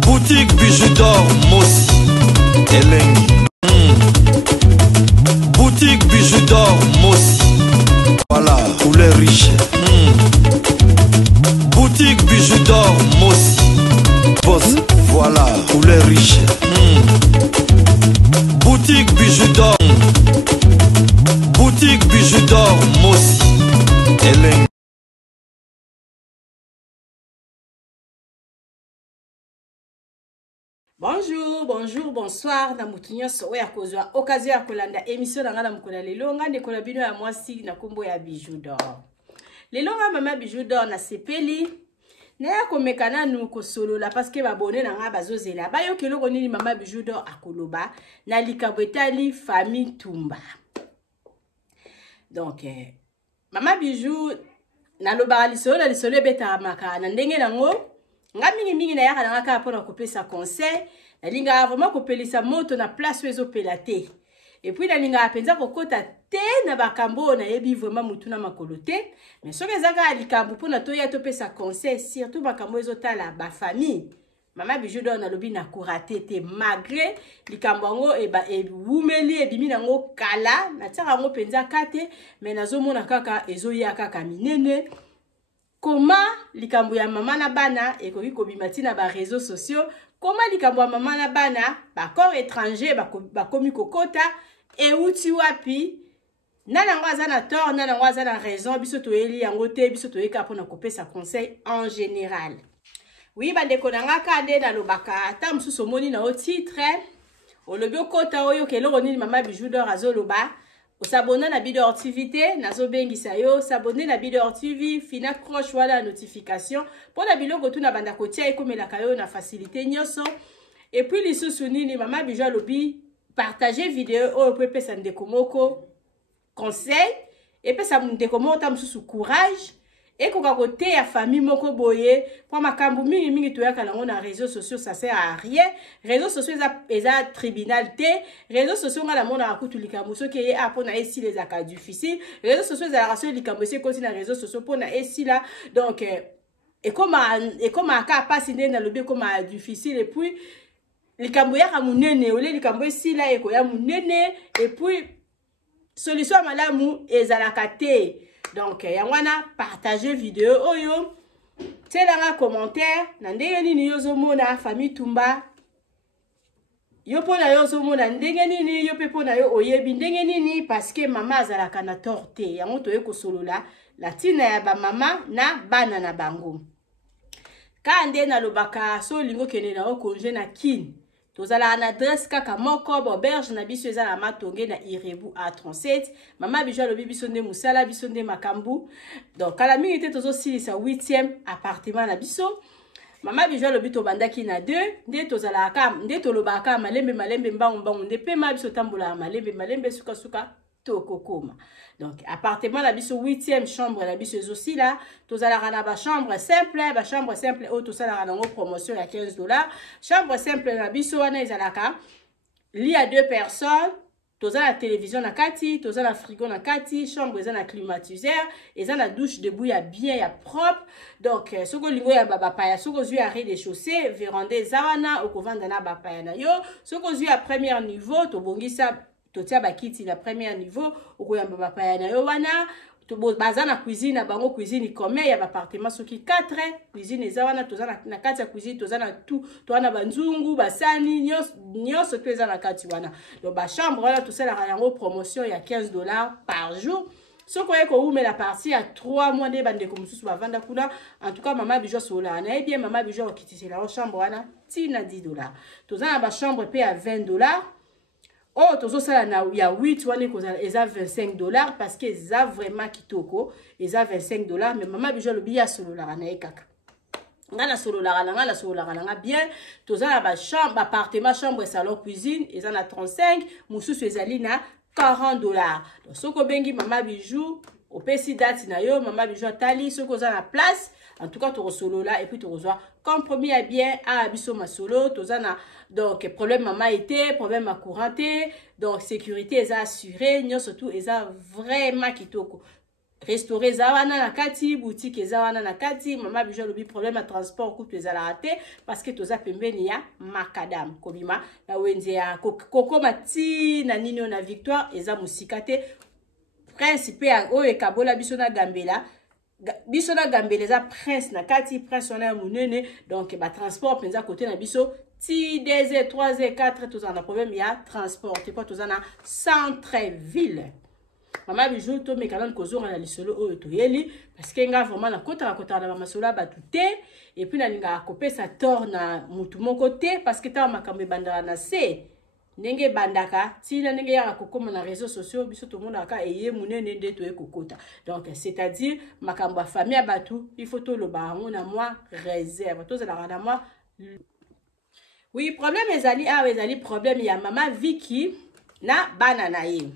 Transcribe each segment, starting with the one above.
Boutique bijoux d'or Mossi Elengi. Boutique bijoux d'or Mossi. Voilà, couleur riche. Boutique bijoux d'or Mossi. Boss, voilà, couleur riche. Boutique bijoux d'or. Boutique bijoux d'or Mossi Elengi. Bonjour, bonjour, bonsoir. Na mutunya so ya kozwa occasion ya kolanda émission na ngala mukona lelo nga ndekola bino ya mwasi na kombo ya Bijou d'or. Lelo nga mama Bijou d'or na sepeli na ya komekana nu ko solola parce que babone na nga bazozela bayo keloko nini mama Bijou d'or akoloba na likabo etali famille Tumba. Donc mama Bijou na loba lisolo beta maka na ndenge nango nga mingi na yaka na nga ka pona kopesa conseil na linga vraiment kopelisa moto na place wezo pelate et puis na linga apenza kokota te na bakambo na yebi vraiment mutu na makolo te mais soki ezaka likambo pona to ya to pesa conseil surtout bakambo ezo tala ba famille mama Bijou d'or na lobi na kurate te malgré likambo ngo e wumeli e bimi nango kala na tsaka ngo penza kate mais nazomona kaka ezo ya kaka minene. Comment likambo ya mama na bana ekoki kobimati na ba réseaux sociaux, comment likambo ya mama na bana ba corps étranger ba komi kokota e uti wapi nana ngo azana tort nana ngo azana raison biso toyeli yango te biso toyeka pona kopesa conseil en général. Oui bandeko na nga kande na lobaka ta mususu moni na o titre olobi okota oyo keloko nini mama Bijou d'or azoloba. S'abonner na Bidor TV te nazo bengisa yo s'abonner na Bidor TV fina croche wala notification pour na biloko tu na banda kotia ekomela kayo na facilité nyoso et puis lisusu nini mama Bijou lobi partager vidéo o peut pesa ndeko moko conseil et pesa ndeko moko ta mususu courage et koka kote ya famille moko boye pour makambu mingi to yaka lango na réseaux sociaux ça sert à rien. Réseaux sociaux eza tribunal te réseaux sociaux ngala mona akutu likambo so ke apona esi les aka difficile réseaux sociaux za raso likambo se continue na réseaux sociaux pona esi là donc et comme aka passe na lobi comme difficile et puis likambo ya ka munene ole likambo esi là eko ya munene et puis solution malamu ezalaka te. Donc yangwana partager vidéo oyo telanga commentaire na ndenge nini yozomona famille Tumba yo pona yozomona ndenge nini yo pe pona yo oyebi ndenge nini parce que mama azalaka na torte yango toye kosolola la tina ya ba mama na bana na bango kande na lobaka so lingo kene na okonje na kin tozala na adresse kaka moko auberge na biso eza na Matonge na Irebu A37 mama Bijou lobi biso nde musala biso nde makambu donc kala mingi te tozo silisa 8e appartement na biso mama Bijou lobi to bandaki na 2 nde tozala ka nde tolobaka malembe mbangu nde pe ma biso tambola malembe suka tokokoma. Donc appartement la biso 8e chambre la biso aussi là tozala na ba chambre simple o tozala na promotion ya $15. Chambre simple la biso wana ezalaka lit à 2 personnes, tozala la télévision na kati, tozala la frigo na kati, chambre ezana climatiseur, ezana douche debout ya bien ya propre. Donc soko lingo ya baba paya soko zui à rez-de-chaussée, véranda ezana okovanda na baba paya na yo, soko zui à premier niveau to bongisa totia bakiti na premier niveau okoyamba bapaya na yo wana to baza na cuisine na bango cuisine comme ya appartement soki 4 cuisine eza wana toza na kati ya cuisine toza na tout to wana banzungu basani nyos to eza na kati wana donc ba chambre wana to sala yango promotion ya $15 par jour. Soko yeko ume la partie à 3 mois de bande comme sous bavanda kuna en tout cas mama Bijou sola na bien mama Bijou okitisi la chambre wana tina $10 toza na ba chambre pe à $20. Oh, tozo sala na ya 8 wana kozala eza $25 parce que eza vraiment kitoko eza $25 mais mama Bijou lobi ya solola na ekaka ngana solola nga bien toza na ba chambre appartement chambre salon cuisine eza na 35 mususu ezali na $40 donc soko bengi mama Bijou opesi date na yo mama Bijou atali soko za na place en tout cas tu resolo là et puis tu reçois compromis à bien à biso masolo tozana donc problème mama été problème à couranté donc sécurité est assurée non surtout est vraiment kitoko restaurant zawana na kati, boutique zawana na kati, Maman Bijou lobi problème à transport couple les ala raté parce que toza pembeni ya makadam kobima na wenze ya koko mati na nino na victoire eza musikate principe ya oyo kabola biso na gambela biso na gambela eza prince na kati prince on a munene donc ba transport penza côté na biso ti 2 3 4 toza na problème ya transport te pas toza na centre ville. Maman Bijou to mekana kozonga na lisolo oyo toyeli parce que nga vraiment na kota na masolo ba tuté et puis na linga kopesa tor na mutu moko te parce que ta makambe bandana na se ndenge bandaka tina ndenge ya kokoma na réseaux sociaux biso to mona ka eye munene nde to ekokota donc c'est-à-dire makambo ya famille ya batu il faut to loba na moi réserve to zala na moi. Oui, problème ezali problème ya Mama Vicky na bana na ye.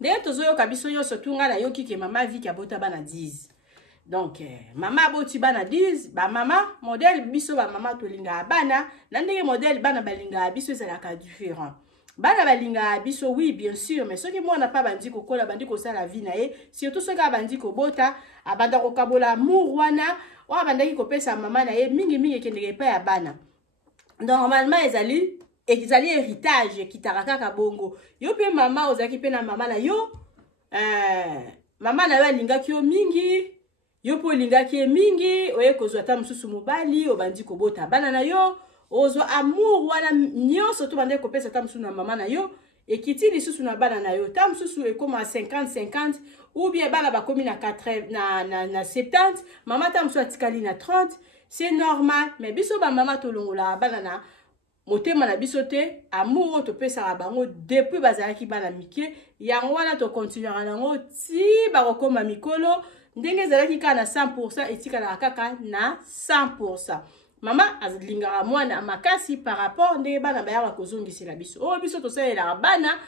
Ndenge tozoyoka biso nyonso tunga na yoki ke Mama Vicky abota bana 10. Donc mama aboti bana 10, ba mama modèle biso ba mama tolinga bana, na ndenge modèle bana balinga biso ezalaka différent. Bana balinga biso oui bien sûr, mais soki mwana pa bandi kokola bandi kosala vie na ye, surtout soki abandi kobota, abanda kokabola amour wana, o abandaki kopesa mama na ye mingi ekendeke pa ya bana. Normalement ezali héritage kitaraka ka bongo. Yo pe mama ozaki pe na mama na yo mama na yo alingaki yo mingi, yo po lingaki mingi, oye kozwa ta mususu mobali obandi kobota bana na yo, ozwa amour wana nyonso to bande kopesa ta mususu na mama na yo, ekiti lisusu na bana na yo ta mususu ekoma 50-50 ou bien bana bakomi na 80 na 70, mama ta mususu atikali na 30. C'est normal, mais biso ba mama tolongola bana na motema na biso te, amour to pesa bango depuis bazalaki bana mike, yango wana to continuera nango ti bakokoma mikolo, ndenge zalaki ka na 100% etika na kaka na 100%. Mama azlingara mwana makasi par rapport ndenge bana bayaka kozongisela biso. Oh biso to salela bana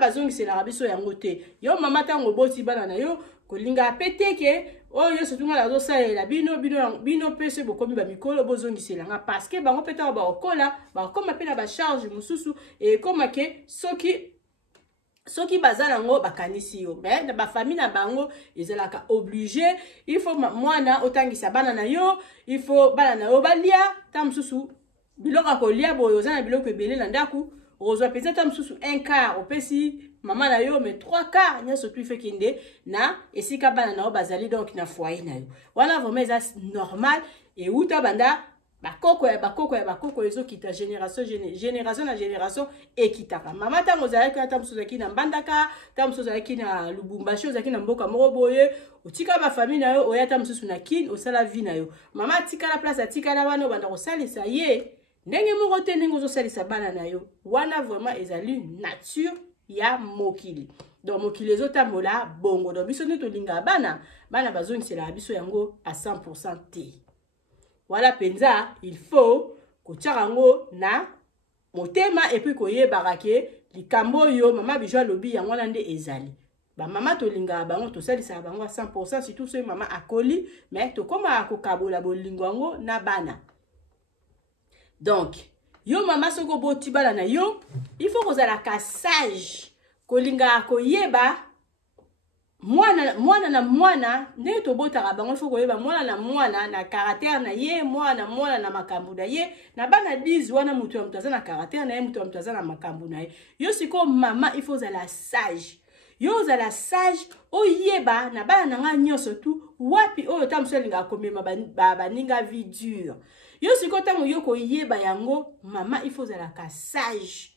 bazongisela biso yango te. Yo mama tango boti bana na yo kolinga peteke oyo sotunga la zosalela bino pese bokomi ba mikolo bozongisela nga parce que bango peta ba okola ba koma pe na ba charge mususu et koma ke soki bazala ngo bakanisi yo na ba famille na bango ezalaka obligé, il faut mwana otangisa bana na yo, il faut bana na yo balia ta mususu biloko kolia boyo zana biloko ebele na ndaku ozwa peut-être mususu 1/4 opesi mama na yo mais 3/4 nyoso tu fait kinde na esika bana na yo bazali donc na foyer na yo wana vraiment c'est normal et uta banda bakoko ezo kita génération na génération ekitaka mama tango zalaki ata musozaki na mbandaka ta musozaki na Lubumbashi ozaki na mboka moko boye otika ba famille na yo oyata mususu na kin osala vie na yo mama tika la place atika la wana banda kosalisa ye ndenge moko te ndenge ozosalisa bana na yo wana vraiment ezali nature ya mokili. Donc mokili ezotambola bongo donc biso nde tolinga bana bazongisela biso yango à 100% te. Voilà penza il faut kotiarango na motema et puis koyebaka ke likambo yo Mama Bijou alobi yango na nde ezali. Ba mama tolinga bango tosalisa bango à 100% surtout so mama akoli mais tokoma kokabola bolingo yango na bana. Donc yo mama soko boti bala na yo, il faut kozala ka sage kolinga koyeba mwana na mwana ne to botaka bango, il faut koyeba mwana na caractère na ye, mwana na makambu na ye na bana 10 wana mutu ya mutaza na caractère na ye, mutu ya mutaza na makambu na ye. Yo siko mama il faut zala sage. Yo zala sage oyeba na bana nga nyonso tu wapi oyo tamuso linga komema baninga vie dure. Yo siko tango yo koyeba yango mama il faut zala ka sage.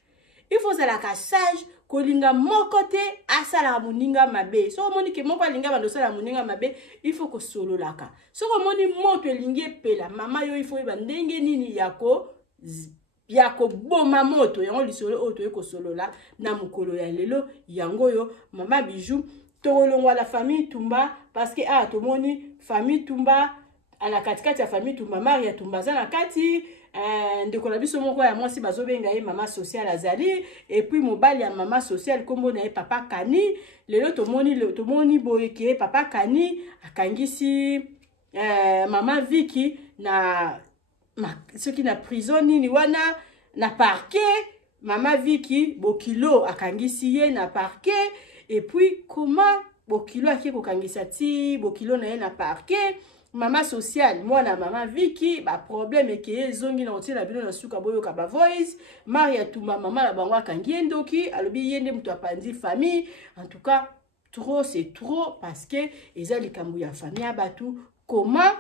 Il faut zala ka sage kolinga moko te asala muninga mabe. So moni ke moko alinga bando sala muninga mabe, il faut ko solo laka. So moni moto elingi pela mama yo il faut yeba ndenge nini yako boma moto yango lisolo oto eko solo la na mukolo ya lelo yango yo Mama Bijou tolongwa la famille Tumba parce que tomoni famille Tumba ala katikati ya famille Tumba Maria Tumba za na kati ndeko na biso moko ya mwasi bazobenga ye mama social azali et puis mobali ya mama social kombo na ye papa Kani lelo tomoni boyeke papa Kani akangisi Mama Vicky na soki na prison nini wana na parquet Mama Vicky bokilo akangisi ye na parquet et puis comment bokilo ake kokangisa ti bokilo na ye na parquet mama social mwana mama Vicky ba problème eke zongi na otiela bino na suka boyoka ba voice Maria Tumba mama la bango akangi endoki alobi yende mutu apandi famille en tout cas trop c'est trop parce que eza likambo ya famille abatu comment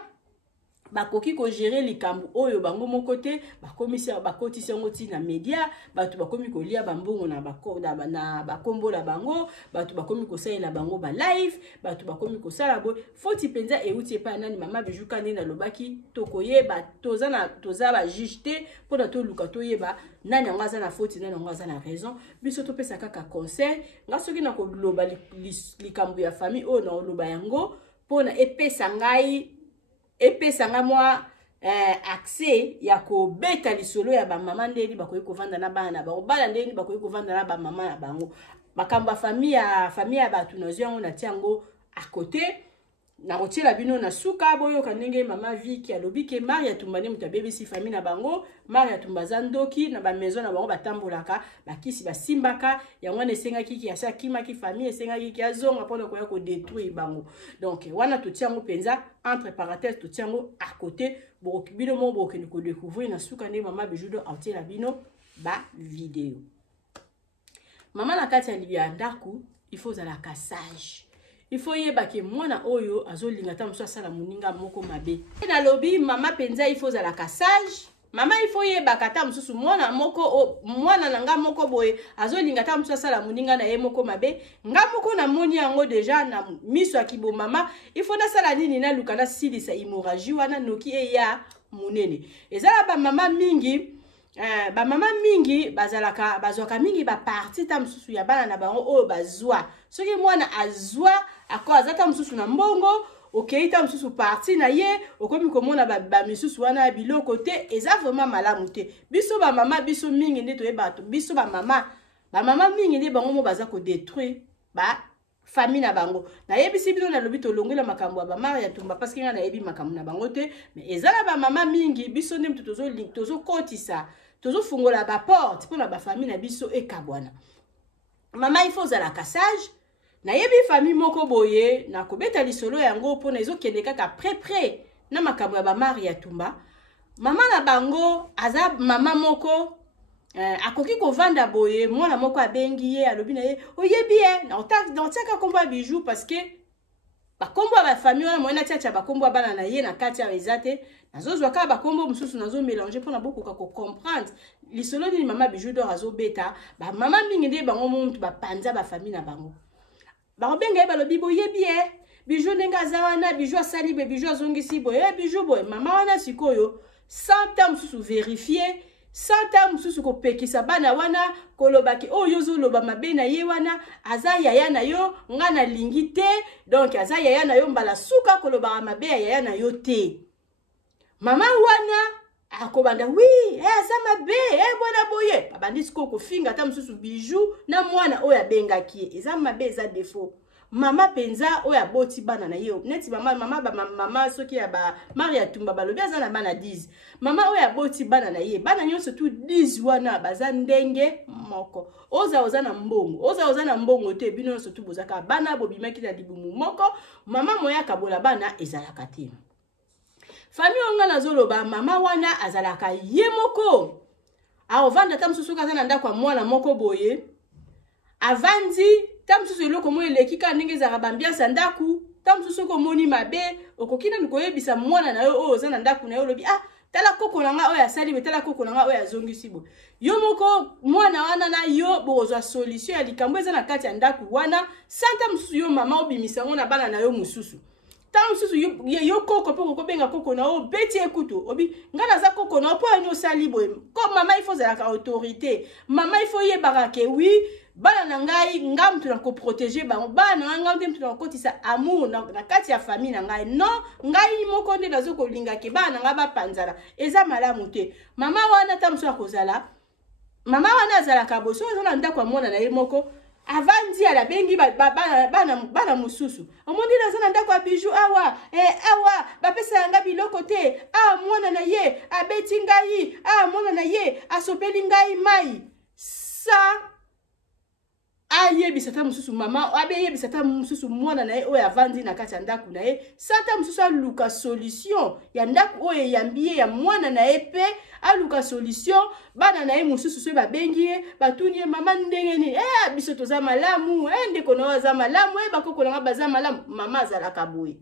bakoki ko gérer likambo oyo bango mon côté bakomisa bakotisi yango ti na media batu bakomi ko lia bambongo na bakombo la bango batu bakomi ko salela bango ba live batu bakomi ko sala bo foti penza euti pa nani mama Bijou kande na lobaki tokoyeba toza ba juge te pona to luka to yeba nani ngaza na foti nani ngaza na raison biso to pesa kaka conseil ngasoki na ko loba likambo ya famille o na loba yango pona epesa ngai epesanga mwa accès ya ko beta lisolo ya ba mama ndeli bakoyi kovanda na bana ba obala ndeli bakoyi kovanda na ba mama na bango makamba famille ya batu na zongo na tiango à côté na rotiela bino na suka boyo kanenge mama Vicky alobi ke Maria Tumba ne mutabebe si famille na bango Maria Tumba zandoki na ba maison na bango batambolaka bakisi basimbaka yango ne senga kiki ya sakima ki famille senga kiki ya zonga pona ko ya ko détruire bango donc wana to tiango penza entre parenthèses to tiango à côté bino mo boke ni ko découvrir na suka ne mama Bijou do autiela bino ba vidéo mama na kati ya libya ndaku il faut la cassage. Il faut yeba ke mwana oyo azolinga ta muso asala muninga moko mabe. Na lobby mama penza il faut la cassage. Mama il faut yeba kata mususu mwana moko mwana nanga moko boye azolinga ta muso asala muninga na ye moko mabe. Nga moko na moni yango deja na miso akibo mama il faut na sala nini na lukana silisa hémorragie wana noki eya munene. Ezala ba mama mingi ba mama mingi bazwaka mingi ba parti ta mususu ya bana na bango oyo bazwa soki mwana azwa akoza ta mususu na mbongo okay ta mususu parti na ye okomi komona ba misusu wana biloko te eza vraiment malamu te biso ba mama biso mingi nde toyeba to biso ba mama mingi nde bango mo baza ko détruire ba famille na bango na yebisi bino na lobi to longela makambo ba Maria Tumba parce que nga na yebi makambo na bango te mais ezala ba mama mingi biso nde tozo kotisa tozo fungola ba porte pour ba famille na biso ekabwana mama il faut la cassage na yebi famille moko boye na kobeta lisolo yango pona ezokende kaka près na makambo ya ba Maria Tumba mama na bango aza mama moko akoki kovanda boye mwana moko abengi ye alobi na ye oyebi na otaka kombo Bijou parce que bakombo ba famille wana mwana tia bakombo bana na ye na kati ya ezate nazozwa ka bakombo mususu nazo mélanger pona bokoka ko comprendre lisolo ni mama Bijou do azo beta ba mama mingi nde bango muntu ba panza ba famille na bango ba benga ye balobi boyebi Bijou ndenga zawana Bijou asali be Bijou azongisi boye Bijou boye mama wana sikoyo sans temps mususu vérifier santa mususu ko pekisa bana wana kolobaki oyo zoloba mabe na ye wana aza yaya na yo ngana lingi te donc aza yaya na yo mbala suka koloba mabe yaya na yo te mama wana akobanda oui aza mabe bona boye babandisi ko finga ta mususu Bijou na mwana oyo abengaki eza mabe eza défaut mama penza oya boti bana na yo neti mama soki ya ba Maria Tumba balobi aza na bana 10 mama oya boti bana na ye bana nyonso tu 10 wana baza ndenge moko oza na mbongo te bino nyonso tu bozaka bana bobimaki na libumu moko mama moya kabola bana ezalaka te famille onga nazoloba mama wana azalaka ye moko aovanda ta mususu kaza na ndako mwana moko boye avandi tam susu eloko mo eleki ka ndenge za bambiansa ndaku tam susu ko moni mabe okokina nikoyebisa mwana na yo oza na ndaku na yo lobi tala koko nanga oya sali be tala koko nanga oya zongisi bo yo moko mwana wana na yo bozwa solution ya likambo eza na kati ya ndaku wana santa mususu yo mama obimisa ngona bana na yo mususu tam susu yo koko poko ko benga koko na o beti ekuto obi ngana za koko na po anyo sali bo ko mama il faut za la autorité mama il faut yebaka ke oui bana na ngai ngam tu na ko protéger ba bana ngam tu na ko tisa amour na kati ya famille na ngai non ngai moko nde nazo ko linga ke bana ngaba panzala eza malamu te mama wana tamso akozala mama wana azala kaboso na ndako mona na ye moko avandi ala bengi bana mususu omondi na ndako ya Bijou awa bapesa nga biloko te mwana na ye abeti ngai mwana na ye asopeli ngai mai sa ayebisa ta mususu mama abeyebisa ta mususu mwana na ye oyo avandi na kati ya ndako na ye sata mususu aluka solution ya ndako oyo eyambi ye ya mwana na ye pe aluka solution bana na ye mususu soki babengi ye batuni ye mama ndenge nini biso toza malamu ndeko na oyo aza malamu bakoko na nga baza malamu mama azalaka boye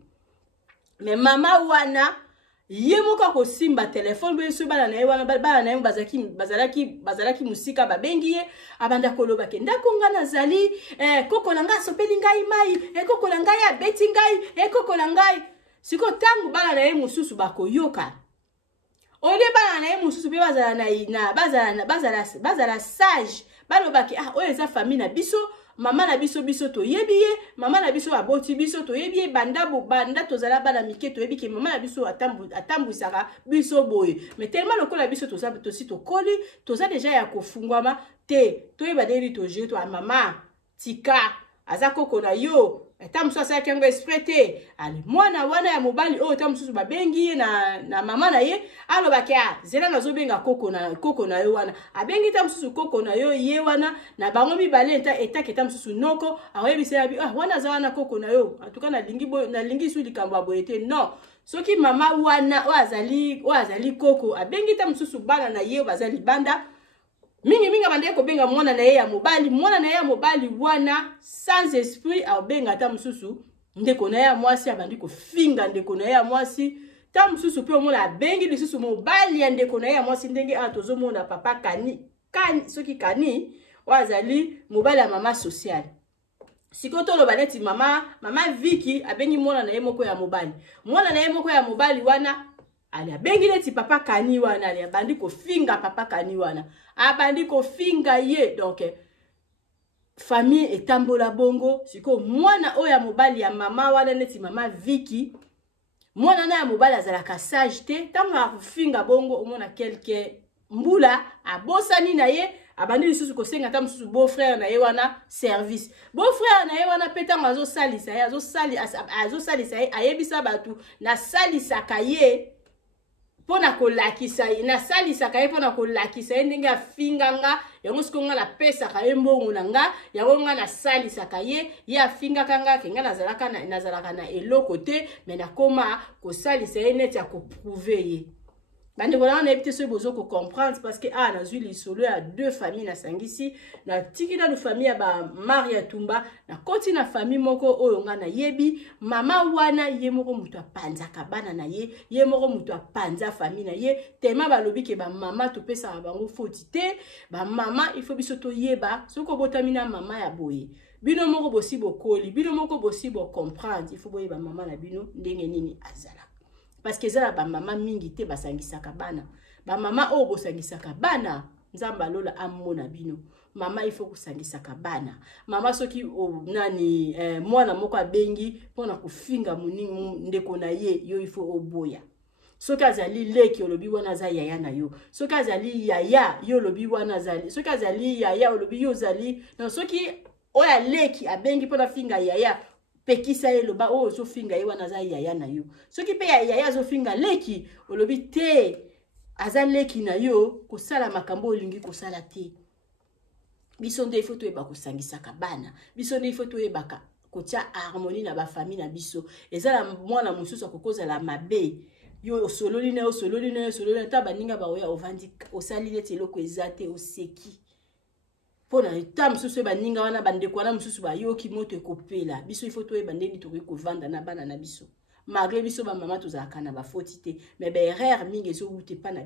me mama wana ye moko akosimba telefone beso bana na ye wana bana na ye bazalaki musika babengi ye abanda koloba ke ndako nga nazali koko na ngai asopeli ngai mai koko na ngai abeti ngai koko na ngai siko tangu bana na ye mususu bakoyoka ole bana na ye mususu pe bazala sage balobaki oyo eza famille na biso mama na biso toyebi ye mama na biso aboti biso toyebi ye banda tozala bana mike toyebi ke mama na biso atambwisaka biso boye mais tellement lokola biso toza tosi tokoli toza deja ya kofungwama te toyeba debi toje to mama tika aza koko na yo eta musu asalaki yango esprit te ali mwana wana ya mobali oyo ta mususu babengi ye na mama na ye alobaki zela nazobenga koko na yo wana abengi ta mususu koko na yo ye wana na bango mibale etaki ta mususu noko akoyebisa yabi wana aza wana koko na yo atuka nalingi su likambo ya boye te non soki mama wana oyo azali koko abengi ta mususu bana na ye baza libanda mingi abandeki kobenga mwana na ye ya mobali wana sans esprit abenga ta mususu ndeko na ye ya mwasi abandi kofinga ndeko na ye ya mwasi ta mususu pe omona abengi lisusu mobali ya ndeko na ye ya mwasi ndenge tozomona papa kani soki kani oyo azali mobali ya mama social siko toloba neti mama Viki abengi mwana na ye moko ya mobali wana ali abengi neti papa kani wana ali abandi kofinga papa kani wana abandi kofinga ye donc famille etambola bongo siko mwana oyo ya mobali ya mama wana neti mama Viki mwana na ya mobali azalaka sage te tango akofinga bongo omona quelque mbula abosani na ye abandi lisusu kosenga ta mususu beau frère na ye wana service beau frère na ye wana pe tango azosalisa ye ayebisa batu na salisaka ye pona kolakisa ye na salisaka ye pona kolakisa ye ndenge afinganga yango siko nga napesaka ye mbongo na nga yango nga na salisaka ye afingaka nga ke nga nazalaka na eloko te me nakoma kosalisa ye neti ya koprouve ye bandeko na wana yebi te soki bozo comprendre parce que nazwi lisolo ya deux familles nasangisi natiki nanu famille ya bamari ya tumba nakoti na famille moko oyo nga nayebi mama wana ye moko moto apanzaka bana na ye moko moto apanza famille na ye tema balobi ke bamama topesaka bango foti te bamama il faut biso toyeba soki obotami na mama ya boye bino moko bosi bokoli bino moko bosi bocomprendre il faut boyeba mama na bino ndenge nini azala parce que ça ba mama mingi te basangisaka bana ba mama o bosangisaka bana nzamba lola amona bino mama il faut kusangisaka bana mama soki nani mwana moko abengi pona kufinga muningi ndeko na ye yo il faut oboya soki azali leki olobi wana za yaya na yo soki azali yaya yo olobi wana zali soki azali yaya olobi yo zali na soki oya leki abengi pona finga yaya pekisa ye loba o zo finga ye wana za yaya na yo soki pe yaya zo finga leki olobi te aza leki na yo kosala makambo olingi kosala te biso nde ifo toyeba kosangisaka bana biso nde ifo toyebaka kotia harmonie na bafamille na biso ezala mwana mosusu akokozala mabe yo osololi na ta baninga baoya ovandi osali neti eloko eza te oseki pona ta mususu baninga wana bandeko wana mususu bayoki moto ekopela biso ifo toyeba ndeni tokoki kovanda na bana na biso malgré biso bamama tozalaka na bafoti te mais baerreur mingi ezowute pa na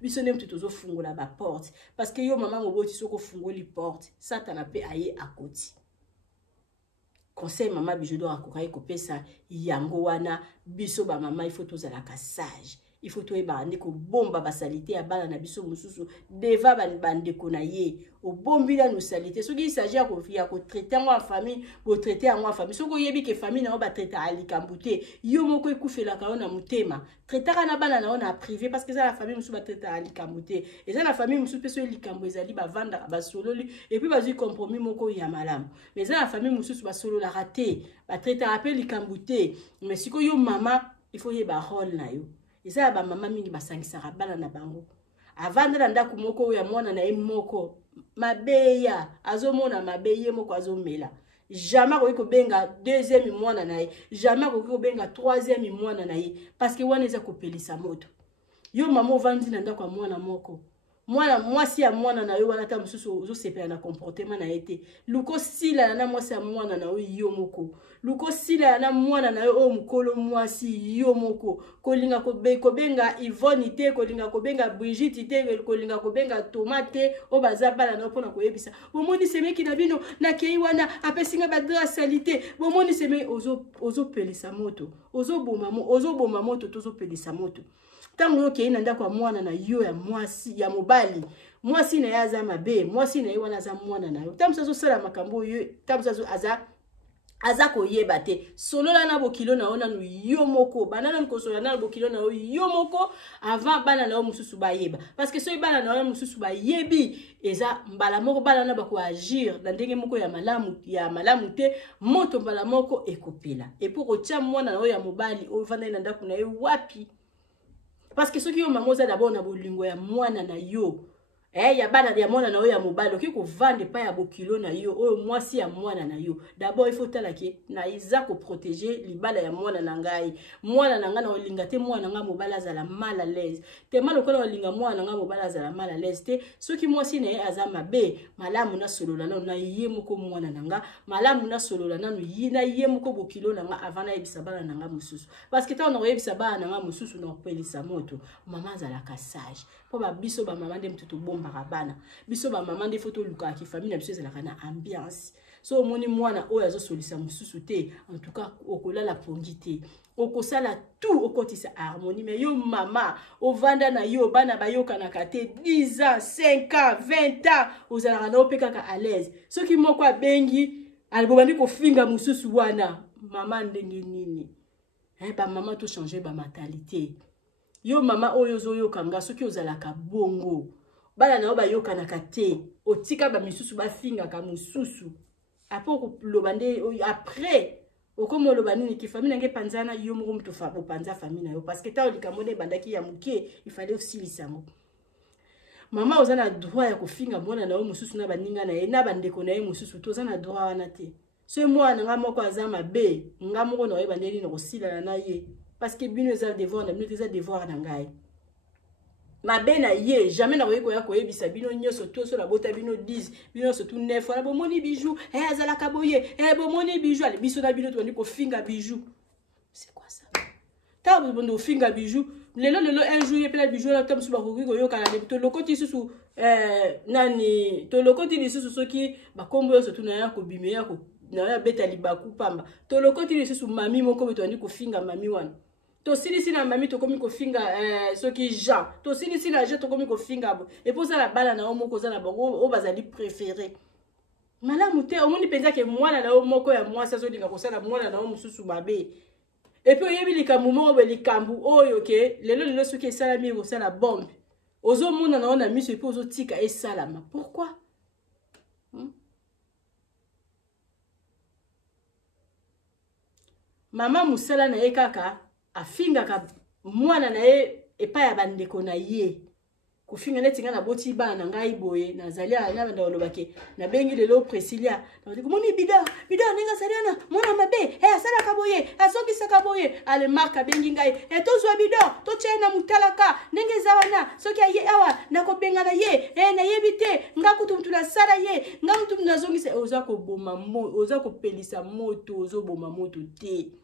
biso nde moto tozofungola baporte parce que yo mama moboti soko ofungoli porte satana mpe aye akoti conseil mama Bijou akokai kopesa yango wana biso bamama ifo tozalaka sage il faut toyeba ndeko bomba basalite ya bana na biso mususu deva bandeko na ye obombi na salite soki il s'agit ya ko traiter en famille bo traiter en famille soki yebi ke famille na ba traiter alikambu te yo moko ekufela ka na mutema traiter na bana na ona privé parce que ça la famille mususu ba traiter alikambu te et ça la famille mususu peso likambu ezali ba vanda ba sololi et puis bazui compromis moko ya malamu mais ça la famille mususu ba solo la raté ba traiter appel likambu te mais siko yo mama il faut yeba rôle na yo eza ba mama mingi basangisaka bana na bango avandela ndako moko ya mwana na ye moko mabeya azomona mabeye moko azomela jamais ko ko benga deuxième mwana na ye jamais ko ko benga troisième mwana na ye parce que wana eza ko pelisa moto yo mama ovandi na ndako mwana moko mwana mwasi ya mwana na yo wana ta mususu ozo sepela na comportement na ete luko sila na mwasi ya mwana na yo moko luko sila na mwana na yo o mukolo mwasi yo moko kolinga ko benga Yvonne te kolinga ko benga Brigitte te kolinga ko benga Tomate o bazabala na pona ko yebisa bomoni semeki na bino na kei wana apesinga badra salite bomoni seme ozo pelisa moto ozo boma moto tozo pelisa moto tango yoke ina ndako mwana na yo ya mwasi ya mobali mwasi na yaza mabe mwasi na yo wana za mwana na yo tamsazo sala makambo yo tamsazo aza koyeba te solola na bokilo na ona no yo moko banana nkosola na bokilo na yo moko avant bana na yo mususu bayeba parce que so bana na yo mususu bayebi eza mbala moko bana na bako agir na ndenge moko ya malamu te moto mbala moko ekopela et pour otia mwana na yo ya mobali o vanda na ndako na yo wapi parce que ceux qui ont mamoza d'abord na bolingo ya mwana na yo ya bana ya mwana na yo ya mobali oki ko vendre pa ya bokilo na yo o mwasi ya mwana na yo d'abord il faut tala ke na iza ko protéger libala ya mwana na ngai na olinga te mwana nga mobala azala mal à l'aise te malo kola olinga mwana nga mobala azala mal à l'aise te soki mwasi na ye aza mabe malamu na solola na ye moko mwana na nga malamu na solola na ye moko bokilo na nga avant na yebisa bana na nga mususu parce que ta on yebisa bana na nga mususu na pelisa moto mama azala ka sage po ba biso ba mama ndem tutu bomba bana biso ba mama nde photo luka ki famille na biso ezala kana ambiance so moni mwana oyo azo solisa mususu te en tout cas okola la pongité okosala tout okotisa harmonie mais yo mama ovanda na yo bana bayoka na kate 10 ans 5 ans 20 ans ozala na opeka ka à l'aise soki moko abengi alibobandi ko finga mususu wana mama ndenge nini ba mama to changer ba mentalité yo mama oyo zoyoka nga soki ozalaka bongo bala na oba yoka na kate otika ba misusu ba finga ka mususu apo lobande après okomo lobani ni ki famille nge panzana yo mo mtu fa panza famille na yo parce que ta olika mone bandaki ya muke il fallait aussi lisango mama ozana droit ya kofinga mwana na yo mususu na baninga na ye na bandeko na ye mususu tozana droit wana te so mwana nga moko azama be nga moko na ye bandeli na kosila na ye parce que bino eza devoir na bino eza devoir na ngai mabe na ye jamais na koyeko ya koyebisa bino nyoso to so la bota bino 10 bino so tout 9 wala bomoni bijou azala kaboye bomoni bijou ale biso na bino to ndi ko finga bijou c'est quoi ça ta bondo finga bijou lelo un jour yepela bijou la tam suba ko yoka na to lokoti susu nani to lokoti lisusu soki bakombo yo so tout na ya ko bime ya ko na ya beta libaku pamba to lokoti lisusu mami moko to ndi ko finga mami wana to sili sina mami to komi ko finga soki Jean to sili sina Jean to komi ko finga bo et pour ça la bala na omoko za na bango o bazali préféré malamu te omoni penza ke mwana na omoko ya mwasi azo dinga kosala mwana na omususu mabe et puis yebi likambu moko be likambu oyo ke lelo soki esala mi ko sala bombe ozo mona na ona miso et puis ozo tika esalama pourquoi mama musala na ye kaka afinga ka mwana na ye epa ya bandeko na ye kofinga neti nga na boti bana ngai boye nazali na banda olobake na bengi lelo Priscilla na ndiko moni bida ninga saliana mwana mabe asala kaboye asoki sakaboye ale marka bengi ngai to zwa bida to chena mutalaka nenge zawana soki aye awa na ko benga na ye na yebite nga kutu mtu na sala ye nga mtu nazongisa oza ko boma oza ko pelisa moto ozo boma moto te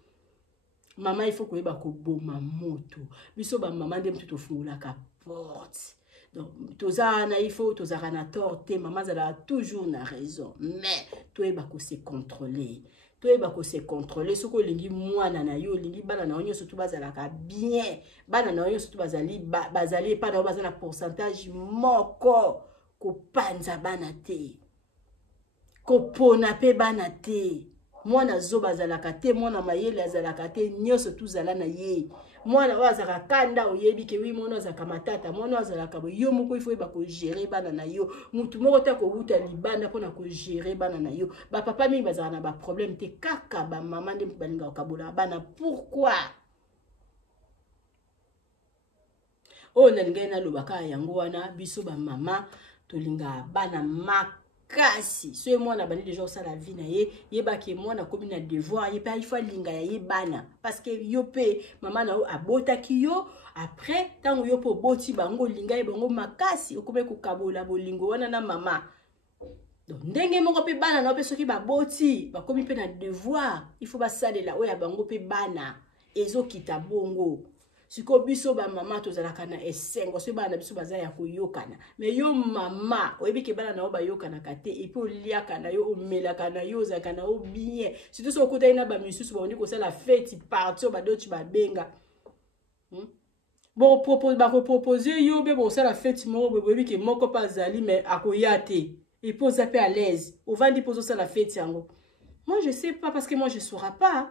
mama il faut que ba ko boma moto biso ba mama ndem tuto fungula ka porte donc tozana il faut tozara na tort te mama zala toujours na raison mais toi ba ko se contrôler soko lingi mwana na yo lingi bana na onyo surtout bazala ka bien bana na onyo surtout bazali pa na bazana pourcentage moko ko panza bana te ko pona pe bana te mwana zoba zalaka te mwana mayele azalaka te nyoso tuzala na ye mwana wazaka kanda oyebi ke wi mwana azaka matata mwana azalaka bo yo moko ifo ba ko gérer bana na yo mutu moko ta ko huta libanda pona ko gérer bana na yo ba papa mi bazaka na ba problème te kaka ba mama ndem balinga kabola bana pourquoi o na ngai na lobaka yango wana biso ba mama tolinga bana makasi so mwana bani déjà ça la vie na ye ba ke mwana komi na devoir ye pa il faut linga ya ye bana parce que yo pe maman na abota ki yo après tango yo po boti bango linga ye bango makasi okobe ko kabola bolingo wana na mama donc ndenge moko pe bana na pe soki ba boti ba komi pe na devoir il faut ba salela oya bango pe bana ezo kita bongo siko biso ba mama tozalaka na esengo so bana biso baza ya koyokana mais yo mama oyebi ke bana na ba yokana kate et puis oliaka na yo omelaka na yo zaka na o bien surtout so kota ina ba misusu ba ndiko sala fête partir ba dotu ba benga bon proposer yo be bon sala fête moko boyebi ke moko pa zali mais akoyate et puis on à l'aise on va dire poser ça la fête yango moi je sais pas parce que moi je saurais pas.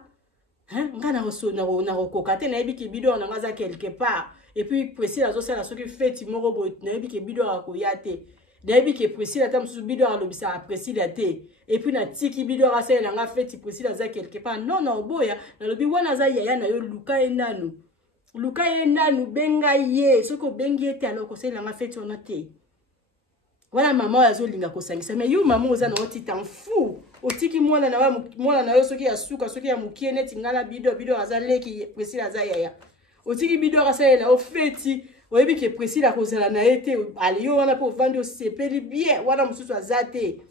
Hein, ngana na kokate na ebiki bido na ngaza quelque part et puis précis la zo la soki fête moko bo na ebiki bido akoyate na ebiki précis la tam su bido alobisa apprécie la te et puis na tiki bido asa na nga fête précis la za quelque part non boya na lobi wana za yaya na yo luka enanu benga ye soko bengi ete alors ko la nga fête on a te voilà maman azo linga ko sangisa mais yo maman oza na oti tan fou otiki mwana na yo soki ya suka soki ya mukie neti ngala bido azaleki presi aza yaya otiki bido akasala o feti oyebi ke presi la kozala na ete ali yo wana po vandi o sepeli bien wana mususu azate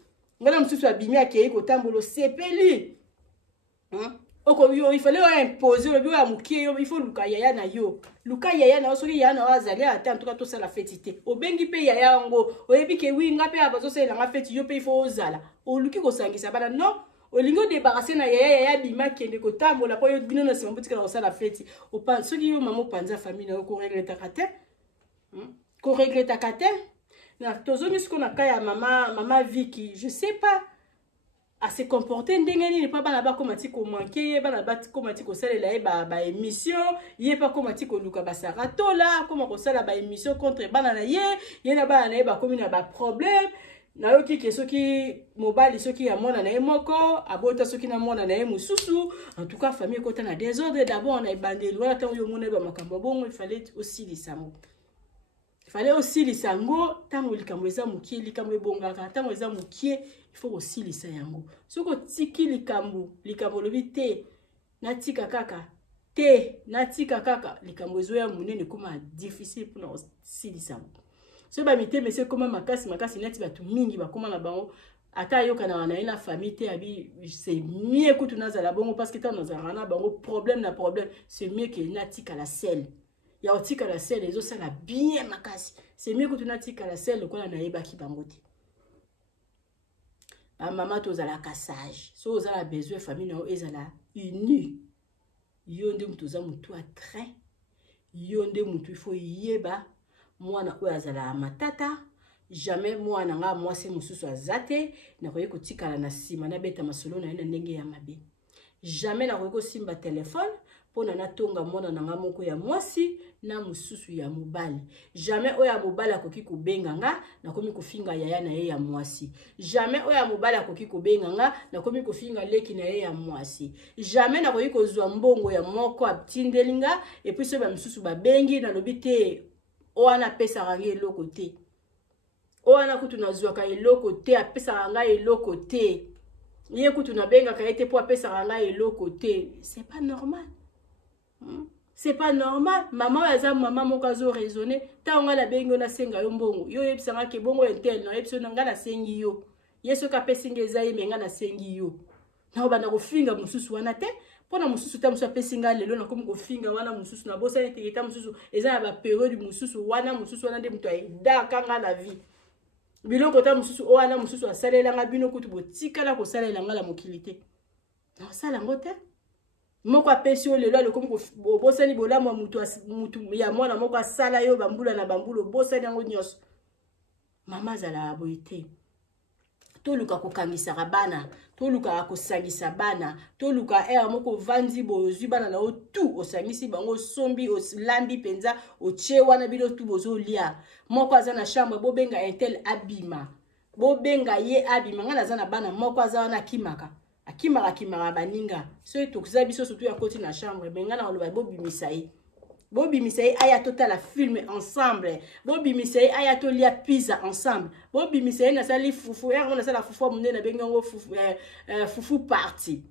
ngala mususu abimi akei ko tambolo sepeli oko yo il fallait imposer le bio ya mukie yo il faut luka yaya na yo soki yaya na azali ata en tout cas to sala fetité obengi pe yaya ngo oyebi ke winga pe abazo sala nga feti yo pe il faut ozala oluki ko sangisa bana non olingo débarrasser na yaya bima kende ko tambola po yo bino na sima butika ko sala feti o pa soki yo mamo panza famille na ko regreta kate na tozongi ce qu'on a kaya mama Vicky je sais pas à se comporter ndengeni ni pas bana ba komati ko manquer bana ba komati ko salela ba émission yé pas komati ko luka ba saratola comment ko sala ba émission contre bana na ye na bana na ba komi na ba problème na yo ki soki mobile soki ya mona na moko abota soki na mona na mususu en tout cas famille kota na désordre d'abord na bandeli wala tango yo mona ba makambo bongo il fallait aussi lisango tango likambo eza mukie likambo ebongaka tango eza mukie il faut aussi lisa yango soko tiki likambo lobi te natika kaka likambo ezo ya munene koma difficile pour na silisa so ba mite mais c'est comment makasi neti batu mingi ba koma na bango ata yoka na ina famille te abi c'est mieux que tu nazala bongo parce que tant nazala na bango problème c'est mieux que natika la selle ya otika la selle ezo sala bien makasi c'est mieux que tu natika la selle ko na yeba ki bango te maman tozala kasage so ozala besoin famille na ezala uni yonde mutuza mutu a train yonde mutu il faut yeba mwana oyo azala matata jamais mwana nga mwasi mususu azate na koye kotikala na sima na beta masolo na ndenge ya mabe jamais na koye ko simba téléphone pona na tonga mwana na nga moko ya mwasi na mususu ya mobali jamais oya mobali akoki kobenga nga na komi kofinga yaya na ye ya mwasi jamais oya mobali akoki kobenga nga na komi kofinga leki na ye ya mwasi jamais na koyi kozwa mbongo ya moko abtindelinga et puis so ba mususu ba bengi na lobi te oana pesa rangi eloko te oana kutu na zwaka eloko te apesa ranga eloko te ye kutu na benga ka ete po apesa ranga eloko te c'est pas normal. C'est pas normal. Maman aza maman moko azo raisonner ta nga la bengo na senga yo mbongo yo yebisanga ke bongo intel na yebso nga na sengi yo yeso ka pesinga ezaye menga na sengi yo na bana ko finga mususu wana te pona mususu ta mususu pesinga lelo na komo ko finga wana mususu na bosa ete ta mususu eza ba période mususu wana nde mutu aida kanga la vie biloko ta mususu wana mususu asalela nga bino kutu botikala ko salela nga la mokilité na sala ngote moko apesi o lelo lokomo bosani bolamo mutu ya mwana moko asala yo bambula na bambulo bosani yango nyonso mama zala boite toluka kokangisa bana toluka kosangisa bana toluka moko vandi bozwi bana na otu osangisi bango sombi olambi penza otie wana bino tu bozolia moko aza na chambre bobenga intel abima bobenga ye abima ngana aza na bana moko aza wana kimaka akimaka baninga so etokuza biso surtout ya koti na chambre benga na oloba bobimisa ye bobimisa ye aya totala film ensemble, bobimisa ye aya tolia pizza ensemble, bobimisa ye nasali fufu, ya nasala fufu munene bengi ngo fufu fufu parti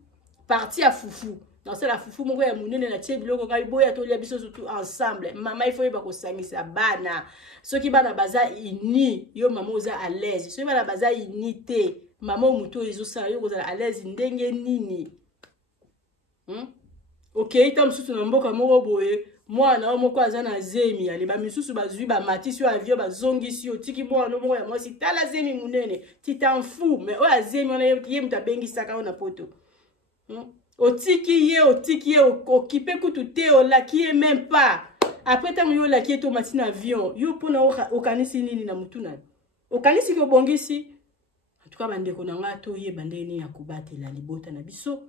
ya fufu. Dans la fufu moko ya munene na tie biloko ngai boya tolia biso surtout ensemble. Mama il faut yeba ko sangisa bana. Soki bana baza ini, yo mama oza à l'aise. Soki bana baza unité, mama muto ezo sa yo kozala à l'aise ndenge nini. OK, tam susu na mboka moko boye. Mwana o moko aza na zemi ali ba misusu bazui ba matisi yo avion bazongisi yo tiki mwana moko ya mwasi tala zemi munene. Ti t'en fous, mais o azemi ona ye mutabengisa na poto. Otiki ye, okipe kutu te, olaki ye même pas. Après tant yo laki ye to matine avion, yo pona okanisi nini na mutuna. Okanisi ko bongisi. En tout cas bandeko na nga to ye bandeni ya kubatela libota na biso.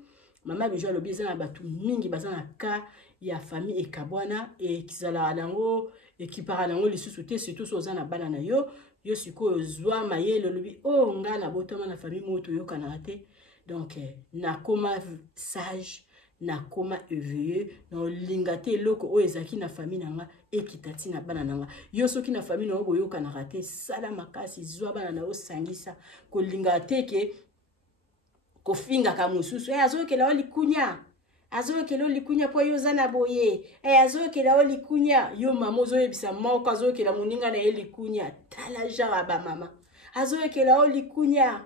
Mama Bijou alobi eza na batu mingi baza na ka ya famille ekabwana e kizala nango ekipara nango lisusu te surtout so za na bana na yo sikoyo zwa mayele lobi o nga na botama na famille moto yo kana te. Donc, nakoma sage, nakoma éveillé, no lingate loko o ezaki na famille nanga ekitati na bana nanga. Yo soki na famille no boyo kana rate sala makasi zwa bana na o sangisa ko lingate ke ko finga ka mususu azo ke la likunya. Azo ke lo likunya po yo zana boye. Azo ke la likunya yo mama zo yebisa moko azo ke la muninga na likunya tala jara ba mama. Azo ke la likunya.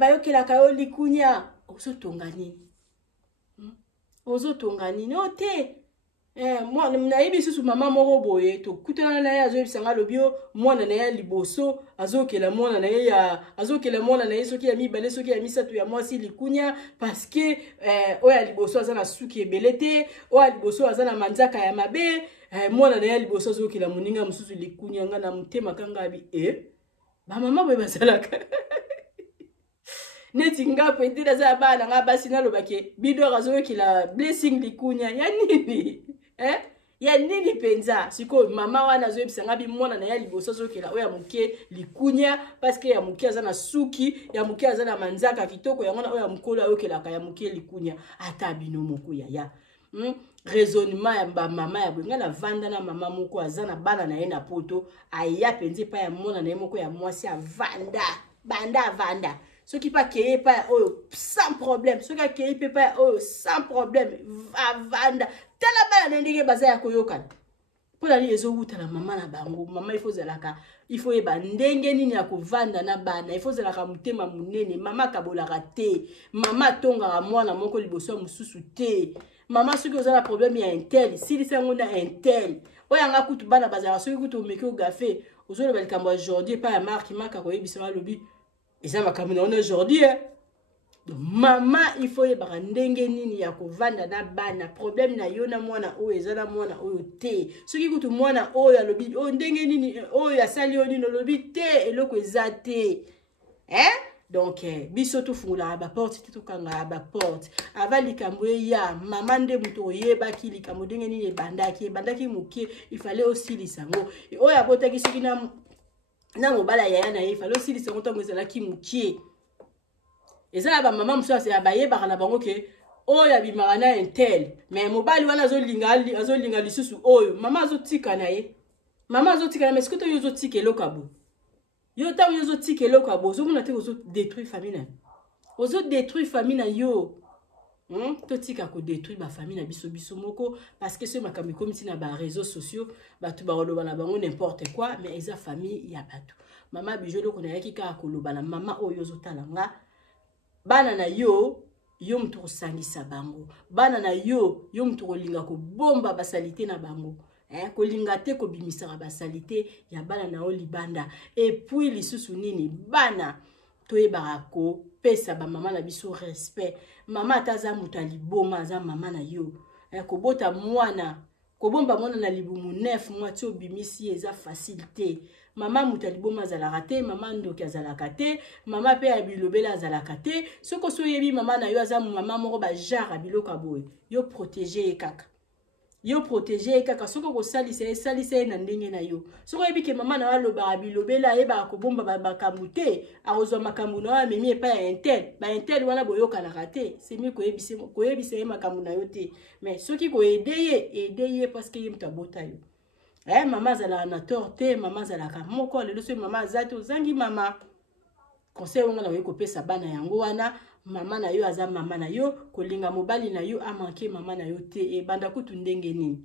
Bayo ke la kayo likunya ozo tonganini ote moi na yebi susu mama moko boye to kutana na ya zo bisanga lobio mwana na ya liboso azokela mwana na ya azokela mwana na soki ya mibale soki ya misatu ya mwasi likunya parce que oya liboso azana suki ebelete oya liboso azana manzaka ya mabe mwana na ya liboso azokela muninga mususu likunya nga na mutema kanga bi ba mama boye basalaka neti nga petira za bana nga basi na lobake bido razo ki la blessing likunya ya nini ya nini penza siko mama wana zo ebisanga bi mwana na ya liboso zo ki la oya muke likunya parce que ya muke azana suki ya muke azana manzaka kitoko ya mwana oya mukolo ayo ki la ka ya muke likunya ata bino moko ya raisonnement ya ba mama ya bwenga na vanda na mama moko azana bana na ye na poto aya penzi pa ya mwana na ye moko ya mwasi ya vanda ce qui pas qu'il pas sans problème ce qui peut pas sans problème vanda tala bana ndenge baza ya koyoka pour la liaison uta na mama na bango mama il faut eba ndenge nini ya kovanda na bana il faut zalaka mutema munene mama kabolaka te mama tonga mwana moko liboso mususu te mama soki ozala problème ya intel si lisango na intel oyanga kutu bana bazala soki kutu omeki ogafe ozolo balikambo aujourd'hui pas ya marque maka koyebisa lobi et ça va comme on aujourd'hui donc maman il faut yeba ndenge nini ya kovanda na bana problème na yo na mwana o ezala mwana o te soki kutu mwana o ya lobi o ndenge nini o ya sali oni no lobi te eloko ezate donc biso to fungula ba porte to kanga ba porte ava likambo ya mama nde muto yeba ki likambo ndenge nini bandaki muke il fallait aussi lisango o ya botaki soki na mobala ya na ye fallait aussi lisango to ngezala ki muke ezala ba mama muso ya bayeba na bango ke oya bimaka na intel mais mobali wana azolinga lisusu oyo mama azotika na ye mama azotika na mais sikoto yo zotika elokabo yo ta yo zotika elokabo ozomona te ozo détruire famille na ozo détruire famille na yo totika ko détruire ba famille na biso moko parce que ce makambi comme si na ba réseaux sociaux batu ba oloba na bango n'importe quoi mais eza famille ya batu mama bijolo ko na yaki ka koloba na mama oyo zotalanga bana na yo mtu kosangisa bango bana na yo mtu kolinga ko bomba basalite na bango kolinga te ko bimisaka basalite ya bana na libanda et puis lisusu nini bana toyebaka ko pesa ba mama na biso respect mama ataza mutu aliboma aza mama na yo kobota mwana kobomba mwana na libumu 9 mois ti obimisi eza facilité mama mutu aliboma azalaka te mama ndoki azalaka te mama pe ya bilobela azalaka te soko so yebi mama na yo aza mama moko ba genre biloko boye yo protéger ye kaka yo protéger kaka soko ko salisa na ndenge na yo soko ebike mama na aloba bilobela eba ko bomba bakamute aozwa makambu na amemi epa ya intel wana boyoka na raté c'est mieux ko yebise makambu na yo te mais soki ko aider parce que yimta bota yo mama zala na torte mama zala ka moko lelo so mama zato zangi mama conseil wana na ko pesa bana yango wana mama na yo aza mama na yo kolinga mobali na yo amanke mama na yo te e banda kutu ndenge nini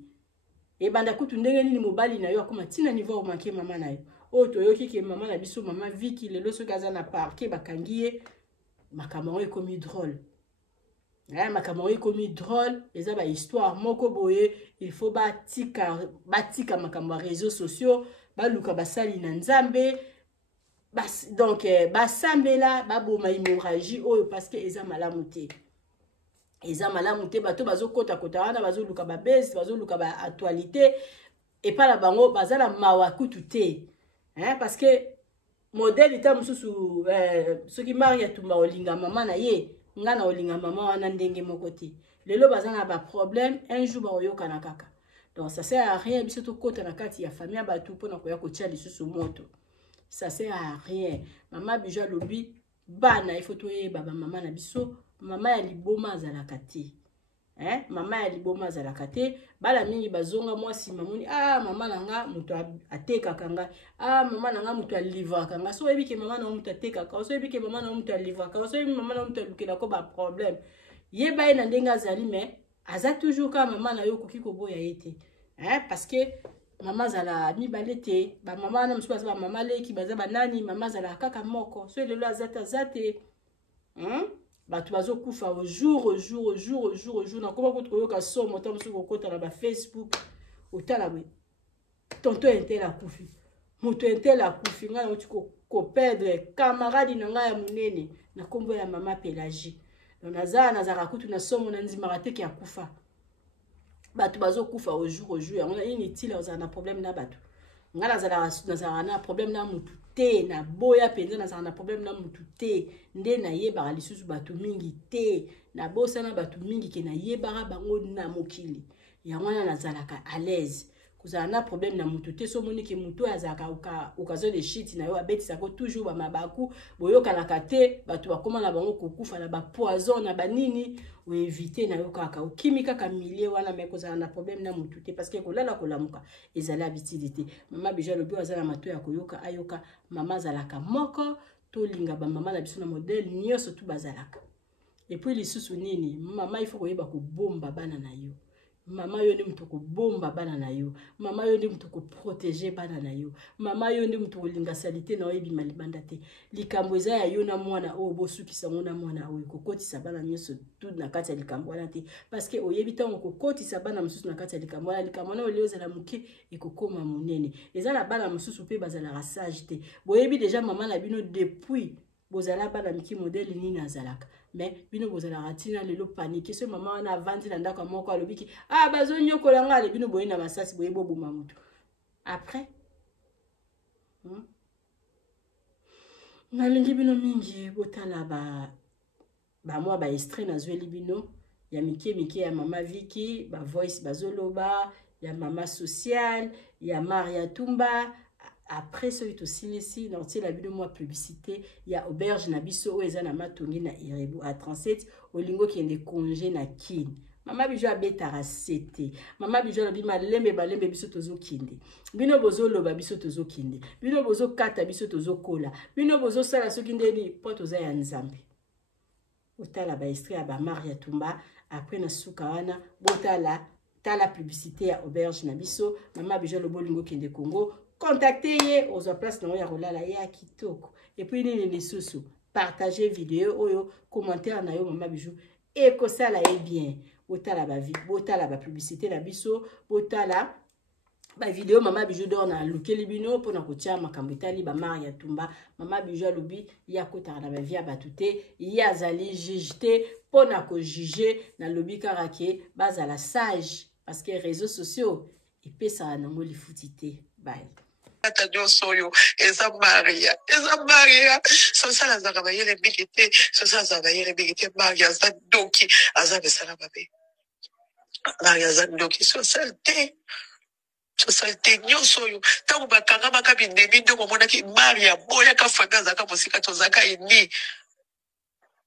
mobali na yo akoma tina niveau manke mama na yo o toyoki ke mama na biso mama Viki lelo so kaza na parquet bakangiye makamaro ekomi drôle makamaro ekomi drôle eza ba histoire moko boye il faut batika makambo réseaux sociaux baluka basali na nzambe donc basambela baboma hémorragie oyo parce que eza malamu te bato bazokota wana bazoluka babese bazoluka ba actualité epala bango bazala mawa kutu te parce que modèle ita mususu soki Maria Tumba olinga mama na ye nga na olinga mama wana ndenge moko te lelo bazana ba problème un jour baoyoka na kaka donc ça sert à rien biso to kota na kati ya famille bato pona koya kotia lisusu moto. Ça sert à rien. Maman Bijou lobi bana il faut toye baba maman na biso maman ya liboma zalaka te. Maman ya liboma zalaka te bala mingi bazonga mwasi mamoni maman nanga muto ateka kanga maman nanga muto alivra kanga so ebike maman na muto ateka ka so ebike maman na muto alivra ka so ebike maman na muto lukela ko ba problème. Yeba ina ndenga zali mais aza toujours ka maman na yo koki ko boya yete. Parce que mama zala mibale te ba mama na msuba ba mama leki baza banani mama zala kaka moko so lelo azata zate batu bazokufa au jour na koma koyoka somo ta msuko kokota na ba Facebook otala we tonto intel akufi moto intel akufi nga na ko perdre camarade na nga ya munene na kombo ya mama Pelagie nazara kutu na somo na nzima te ki akufa batu bazokufa au jour yango na inutile ozana na problème na batu nga nazala na problème na mutu te na boya penza nazala na problème na mutu te nde na yebaka lisusu batu mingi te na bosa na batu mingi ke na yebaka bango na mokili yango wana nazalaka à l'aise kuzala na problème na mutu te so moni ke mutu azaka occasion de shit na yo abetisako toujours ba mabaku boyokanaka te batu bakoma na bango kokufa na ba poison na banini o éviter na yo kaka okimi kaka milieu wana mais kozala na problème na mutu te parce que kolala kolamuka ezala habitude te mama Bijou lobi azala mato ya koyoka ayoka mama zalaka moko tolinga ba mama na biso na modèle nyonso tu bazalaka et puis lisusu nini mama il faut koyeba ko bomba bana na yo mama yo ndi mtu kubomba bana na yo mama yo ndi mtu kuprotéger bana na yo mama yo ndi mtu kolinga salite na oyebi malibanda te likambo eza ya yo na mwana o bosukisa ngona mwana oyo kokotisa bana nyonso tout na kati ya likambo wana te parce que oyebi tango kokotisa bana mususu na kati ya likambo wana olio ezala muke ekokoma munene eza na bana mususu pe bazala sage te boyebi déjà mama na bino depuis bozala bana miki modèle nini azalaka mais bino bozala ratina lelo panique so mama wana avandi na ndako moko alobiki bazonyokola nga le bino boye na masasi boye bobuma mutu après nalingi bino mingi botala ba mwa ba extrait na zweli bino ya mike ya mama Viki ba voice bazoloba ya mama social ya Maria Tumba. Après ce to sinisi na otie la bino mwa publicité ya auberge na biso o eza na matongi na Irebu à 37 olingo kende congé na kin mama Bijou abetara sete mama Bijou lobi malembe balembe biso tozo kinde bino bozo loba biso tozo kinde bino bozo kata biso tozo kola bino bozo sala soki ndeni po toza ya nzambe otala ba extrait ya ba Maria Tumba après na suka wana botala tala publicité ya auberge na biso mama Bijou lobo lingo kende Congo. Contactez ye aux places na ya rolala ya kitoko et puis nini lisusu partager vidéo oyo commentaire na yo mama Bijou et que ça là est bien botala ba vie botala ba publicité na biso botala ba vidéo mama Bijou don na lukeli bino pona kotia makambo etali ba Maria Tumba mama Bijou alobi ya kotaka na ba vie ya batute ya zali juge te pona ko juger na lobi karake bazala sage parce que réseaux sociaux epesa nango lifutite bye. Soyo, eza Maria, sosa la zaka yere bigete, sosa zaka yere bigete Maria, za doki, aza besala babe. Maria Zandoki société. Société nyonso yo. Tangu bakanga makabi ndemi ndo komona ki Maria boya ka fanga zaka musika tozaka ini.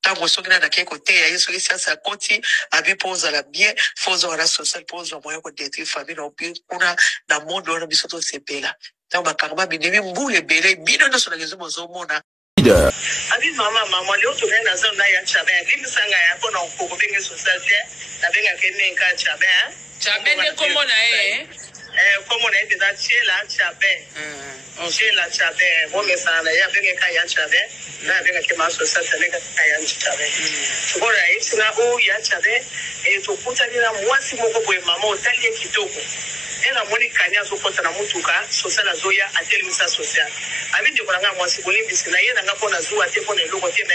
Tango sokina na keko te ya yeso kisi asa koti abi poza la bien fozo wana social poza moyo ko detri famille na opi kuna na mondo wana bisoto sepela. Tango bakanga ba ndemi mbule bele bino ndo sona kezo mozo mona. Abi mama leo to na zona ya chabe bibi sanga ya kona okoko benge société na benga kemenka chabe chabe ne komo na como na ide da chela chabe chela chabe mo me sana ya benga ka ya chabe na benga ke ma société ne ka ya chabe bora isina o ya chabe to kutanira mwasi moko boye mama otalie kitoko ela moni kanya so kota na mutuka social zoya atelimisa social abindi kolanga mwasi bolimbi sina yena ngapona zuwa te pona eloko te me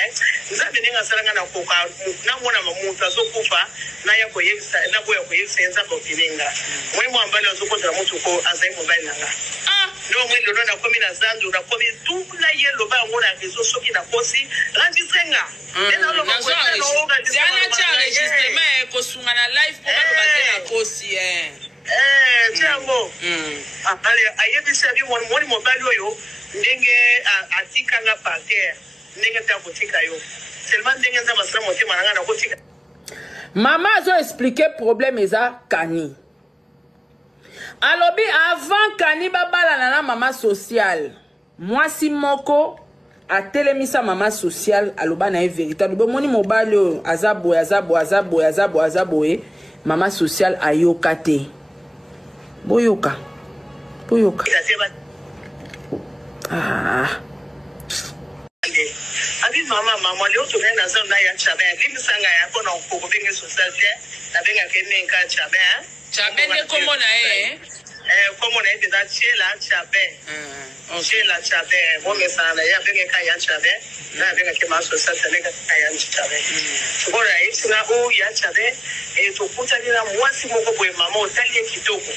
nzabe ninga salanga na koka na mona mamuntu azokufa na yako yebisa na boya ko yebisa enza bokininga mwemo ambali azokota na mutuko azai mobile nanga no mwendo na komi na zandu na komi tula yelo ba ngona rezo soki na kosi randisenga ena lo ko jana cha registrement ko sunga na live ko ba na kosi tiamo ale ayebisa bi woni mobile oyo ndenge atikanga parterre ndenge ta kotika yo seulement ndenge za masra motema nanga na kotika mama zo expliquer problème eza kani alobi avant kani babala na mama social mwasi moko atelemisa mama social aloba na vérité bo moni mobile oyo azaboye mama social ayoka te boyoka abi mama leo to na zona ya chabe bibi sanga ya kona okoko benge société na benga kemenka chabe chabe ne komo na como na ide da chela chabe chela chabe mo me sana ya benga ka ya chabe na benga ke ma société ne ka ya chabe bora isina o ya chabe to kutanira mwasi moko boye mama otalie kitoko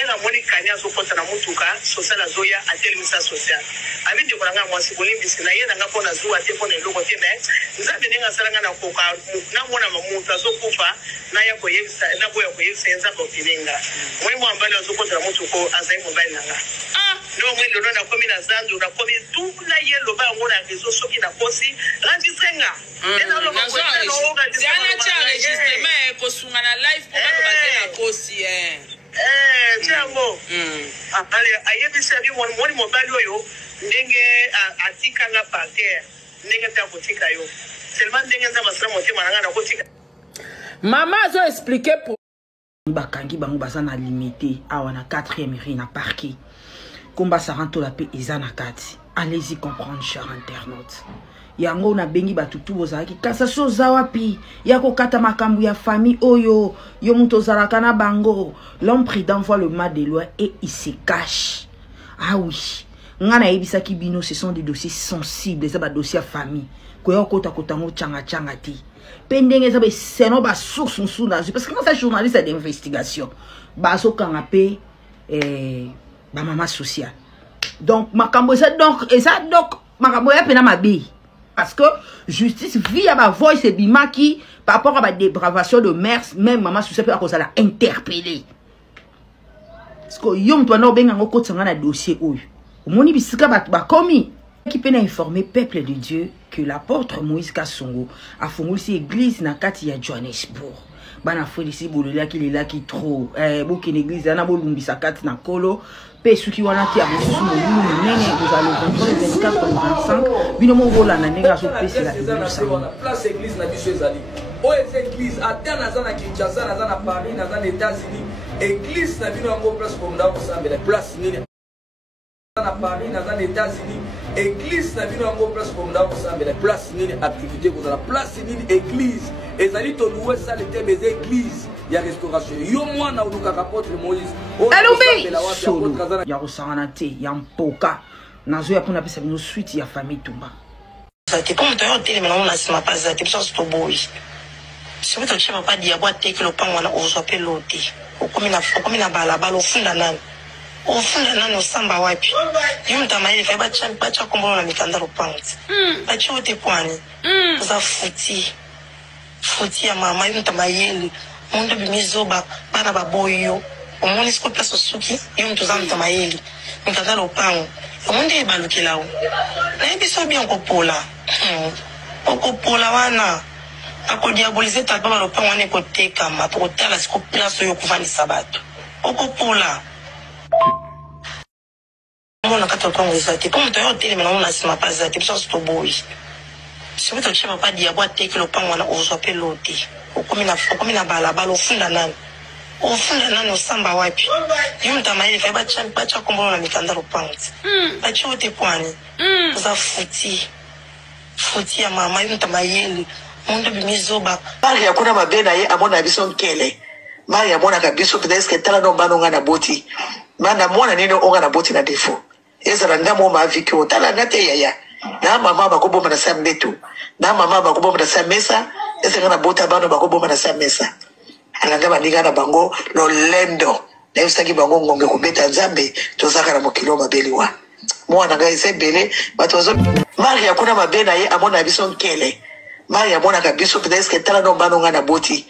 ela moni kanya so kota na mutuka social zoya atelimisa social abindi kolanga mwasi bolimbi sina yena ngapona zuwa te pona eloko te me nzabe ninga salanga na koka na mona mamuntu azokufa na yako yebisa na boya ko yebisa enza bokininga mwemo ambali azokota na mutuko azai mobile nanga no mwendo na komi na zandu na komi tula yelo ba ngona rezo soki na kosi randisenga ena lo ko jana cha registrement ko sunga na live ko ba na kosi tiamo ale ayebisa bi woni mobile oyo ndenge atikanga parterre ndenge ta kotika yo seulement ndenge za masra motema nanga na kotika mama zo expliquer pour bakangi bango baza na limité awa na 4e rue na parquet komba saranto la pe ezana kati allez-y comprendre cher internaute yango na bengi batutu bozalaki kasa soza wapi yako kata makambu ya famille oyo yo muto zalaka na bango l'homme prudent voit le mal de loin et il se cache. Ah oui ngana yebisa ki bino ce sont des dossiers sensibles ça ba dossier famille ko yo kota kotango changa ti pendenge ça be seno ba source nsuna parce que quand ça journaliste d'investigation ba so kanga pe ba mama social donc makambo ça donc et ça donc makambo ya pena mabe parce que justice via ma voice et bimaki par rapport à ma dépravation de mers même maman social peut cause la interpeller parce que yom toi no benga ngoko tsanga na dossier oyo moni bisika ba komi qui peut informer peuple de Dieu que l'apôtre Moïse Kasongo a fondé l'église na kati ya Johannesburg bana folisi bolola ki lela ki trop boke l'église na bolumbisa kati na kolo pe suki wana ti amosusu molulu nene kozalo 23 24 25 bino mo rola na nega so pesi la place église na biso ezali o église ata naza na Kinshasa naza na Paris naza na États-Unis église na bino yango place ko nda ko sambela place nini na Paris naza na États-Unis église na bino yango place ko nda ko sambela place nini activité ko la place nini église ezali to louer ça le thème des églises ya restauration yo mwana uluka apôtre Moïse solo ya kosangana te ya mpoka nazo ya pona pesa bino suite ya famille tumba te comme toi te mais on a sima pas ça te ça to boy si vous touchez pas dia boîte que le pan wana ozo pe loti comme na bala balo funda nani osamba wapi yo mtamaile fa bacha kombola na mikanda lopanzi bacha ote kwani za futi ya mama yo mtamayele Mondo bimizoba bana baboyo. Omoni siko place suki yo mtuzana tamayeli. Mkanda lopango. Omonde balukela o. Na ebiso bien kopola. Okopola wana. Akodiabolize tata ba lopango wane koteka ma totala siko place yo kuvani sabato. Okopola. Mona kata kongo ezate. Comme to yo tele mena mona sima pas ezate biso sto boy. Si vous touchez pas diabo teke lopango wana ozope lote. Okomina balabala ofunda nani. Ofunda nani osamba wapi. Yo mtamaye fa bacha kombola na mikanda lopango. Bacha ote kwani. Za futi ya mama yo mtamaye mondo bimizoba. Mari ya kuna mabena ye amona biso nkele. Mari ya mona kabiso pedeske tala no bano nga na boti. Mana mona nino onga na boti na defo. Ezala ndamo ma viki otala ngate yaya. Na mama bakobo na sambetu. Na mama bakobo na samesa. Ese ngana bota bano bakobo na samesa. Alanga bandinga na bango lo lendo. Na yusaki bango ngonge kubeta nzambe tozaka na mokilo mabeli wa. Mwana nga ise bele batozo. Mari ya kuna mabena ye amona biso nkele. Mari ya mona kabiso pedeske tala no bano nga na boti.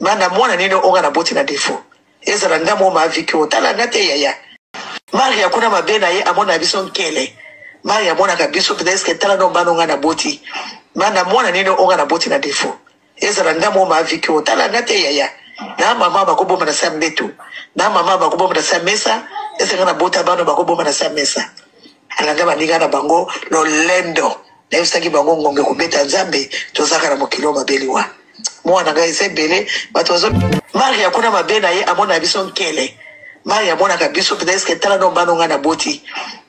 Mana mwana nino onga na boti na defo. Ezala ndamo ma viki otala ngate yaya. Mari ya kuna mabena ye amona biso nkele. Mari ya mona kabiso pedeske tala no bano nga na boti. Mana mwana nino onga na boti na defo. Ezala ndamo ma viki otala ngate yaya. Na mama bakobo na sambetu. Na mama bakobo na samesa. Ese ngana bota bano bakobo na samesa. Alanga bandinga na bango lo lendo. Na yusaki bango ngonge kubeta nzambe tozaka na mokilo mabeli wa. Mwana nga ise bele batozo. Mari ya kuna mabena ye amona biso nkele. Mari ya mona kabiso pedeske tala no bano nga na boti.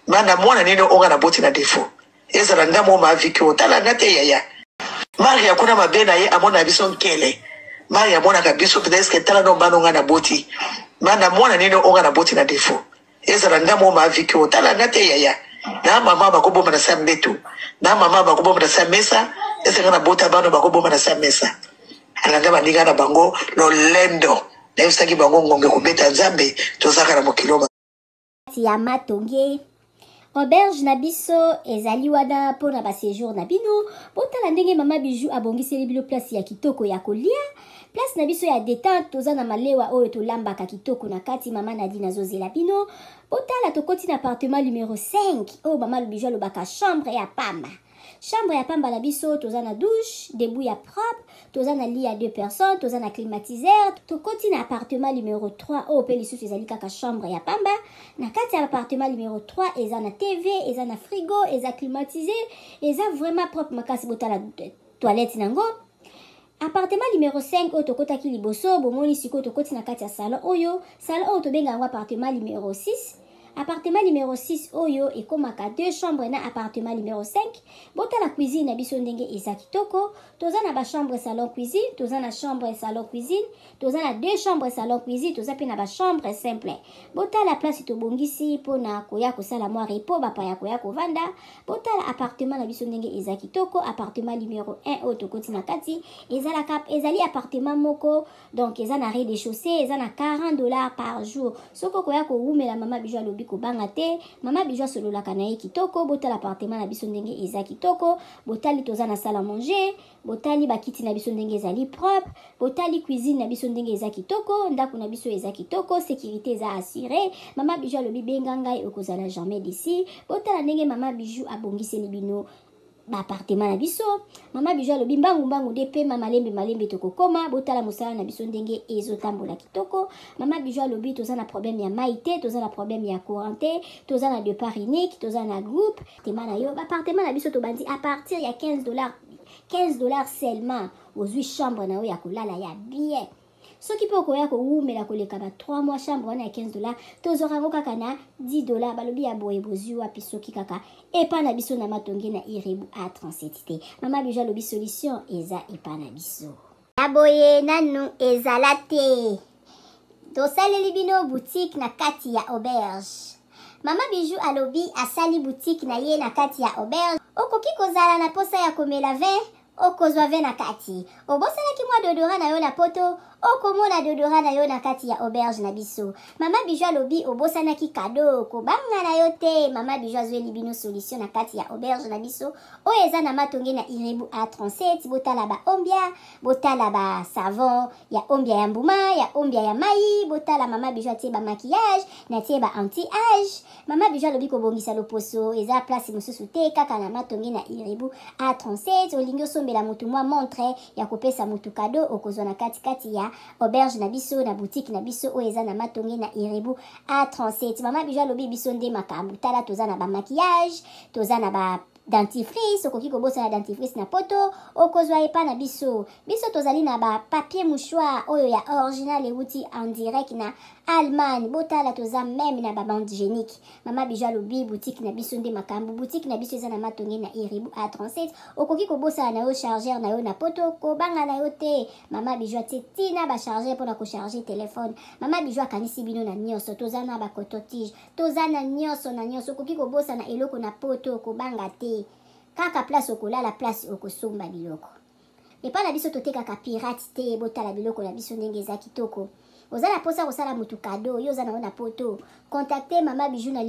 Mana mwana nino onga na boti na defo. Ezala ndamo ma viki otala ngate yaya. Mari ya kuna mabena ye amona biso nkele. Mari ya mona kabiso pedeske tala no bano nga na boti. Mana mwana nino onga na boti na defo. Ezala ndamo ma viki otala ngate yaya. Na mama bakobo na sambetu. Na mama bakobo na samesa. Ese ngana bota bano bakobo na samesa. Alanga bandinga na bango lo lendo. Na yusaki bango ngonge kubeta nzambe tozaka na mokilo ya matonge. Auberge na biso ezali wana pona ba séjour na bino. Botala ndenge mama Bijou abongiseli bilo place ya kitoko ya kolia. Place na biso ya détente toza na malewa oyo tolambaka kitoko na kati mama Nadine azozela bino. Botala tokoti na appartement numéro 5. Oh mama Bijou alobaka chambre ya pamba. Chambre ya pamba na biso toza na douche, debout ya propre, toza na lit à 2 personnes, toza na climatiseur, tokoti na appartement numéro 3 o pe lisusu ezali kaka chambre ya pamba. Na kati ya appartement numéro 3 eza na TV, eza na frigo, eza climatisé, eza vraiment propre makasi botala toilette nango. Appartement numéro 5 oyo tokotaki liboso bomoni siko tokoti na kati ya salon oyo tobenga yango appartement numéro 6. Appartement numéro 6 oyo ekomaka 2 chambres na appartement numéro 5. Botala cuisine na biso ndenge eza kitoko. Toza na ba chambre salon cuisine, toza na chambre salon cuisine, toza na 2 chambres salon cuisine, toza pe na ba chambre simple. Botala place tobongisi pona koya kosala mwa repo bapa ya koya kovanda. Botala appartement na biso ndenge eza kitoko. Appartement numéro 1 oyo tokoti na kati ezali appartement moko, donc eza na rez-de-chaussée, eza na $40 par jour. Soko koya ko rumela mama Bijou alobi ko banga te, mama Bijou sololaka na ye kitoko. Botala appartement na biso ndenge eza kitoko. Botali toza na salle à manger, botali bakiti na biso ndenge ezali propre, botali cuisine na biso ndenge eza kitoko, ndako na biso eza kitoko, sécurité eza assurée. Mama Bijou alobi benga ngai okozala jamais d'ici. Botala ndenge mama Bijou abongiseli bino ba appartement na biso. Mama Bijou alobi mbangu de pe malembe tokokoma. Botala mosala na biso ndenge ezotambola kitoko. Mama Bijou alobi toza na problème ya maïté, toza na problème ya courant te, toza na départ unique, toza na groupe. Appartement na yo, ba appartement na biso tobandi à partir ya $15 seulement. Ozwi chambre na yo ya kolala ya bien. Soki pe okoya ko umela koleka ba 3 mois chambre wana ya $15, tozora ngo kaka na $10 balobi ya boye bozwi wapi soki kaka epa na biso na matonge na irebu a 37 te. Mama Bijou alobi solution eza epa na biso. Aboye nanu ezala te. Tosaleli bino boutique na kati ya auberge. Mama Bijou alobi asali boutique na ye na kati ya auberge. Okoki kozala na posa ya komela vin, okozwa vin na kati. Obosalaki mwa dodora na yo na poto, okomona dodora na yo na kati ya auberge na biso. Mama Bijou alobi obosanaki kado kobanga na yo te. Mama Bijou azweli bino solution na kati ya auberge na biso oyo eza na matonge na Irebu A37. Botala ba ombia, botala ba savon ya ombia ya mbuma, ya ombia ya mai. Botala Mama Bijou atie ba maquillage na tie ba anti-age. Mama Bijou alobi kobongisa loposo eza place mosusu te kaka na matonge na Irebu A37. Olingi osombela mutu mwa montre ya kopesa mutu kado okozwa na kati ya auberge na biso na boutique na biso oyo eza na matonge na Irebu A37. Mama Bijou alobi biso nde makambo tala toza na ba maquillage, toza na ba dentifrice, okoki kobosa na dentifrice na poto okozwa epa na biso tozali na ba papier mouchoir oyo ya original euti en direct na Allemagne. Botala toza même na ba bande hygiénique. Mama Bijou alobi boutique na biso nde makambo. Boutique na biso eza na matonge na Irebu A37. Okoki kobosa na yo chargeur na yo na poto kobanga na yo te. Mama Bijou atie tina ba chargeur pona ko charger téléphone. Mama Bijou akanisi bino na nyonso. Toza na ba coton-tige, toza na nyonso na nyonso. Okoki kobosa na eloko na poto kobanga te. Kaka place okolala, place okosomba biloko. Epa na biso totekaka pirate te. Botala biloko na biso ndenge eza kitoko. Oza na posa kosala mutu kado, yo oza na poto. Contactez Mama Bijou na